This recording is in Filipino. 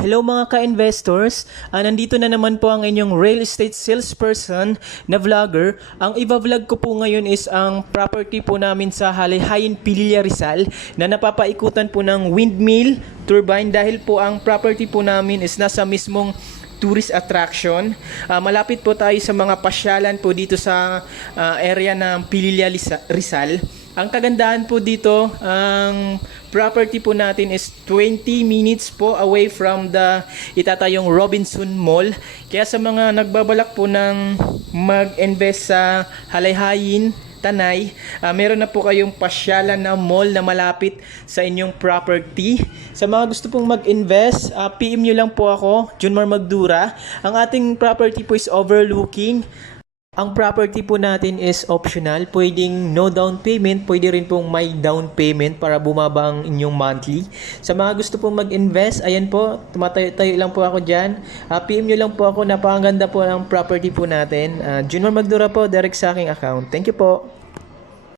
Hello mga ka-investors, nandito na naman po ang inyong real estate salesperson na vlogger. Ang iba-vlog ko po ngayon is ang property po namin sa Halayhayin, Pililla, Rizal na napapaikutan po ng windmill turbine dahil po ang property po namin is nasa mismong tourist attraction. Malapit po tayo sa mga pasyalan po dito sa area ng Pililla, Rizal. Ang kagandahan po dito, ang property po natin is 20 minutes po away from the itatayong Robinson Mall. Kaya sa mga nagbabalak po ng mag-invest sa Halayhayin, Tanay, meron na po kayong pasyalan na mall na malapit sa inyong property. Sa mga gusto pong mag-invest, PM nyo lang po ako, Junmar Magdura. Ang ating property po is overlooking. Ang property po natin is optional. Pwedeng no down payment, pwede rin pong may down payment para bumaba ang inyong monthly. Sa mga gusto pong mag-invest, ayan po, tumatayo lang po ako dyan. PM nyo lang po ako, napakaganda po ang property po natin. Junmar Magdura po, direct sa aking account. Thank you po.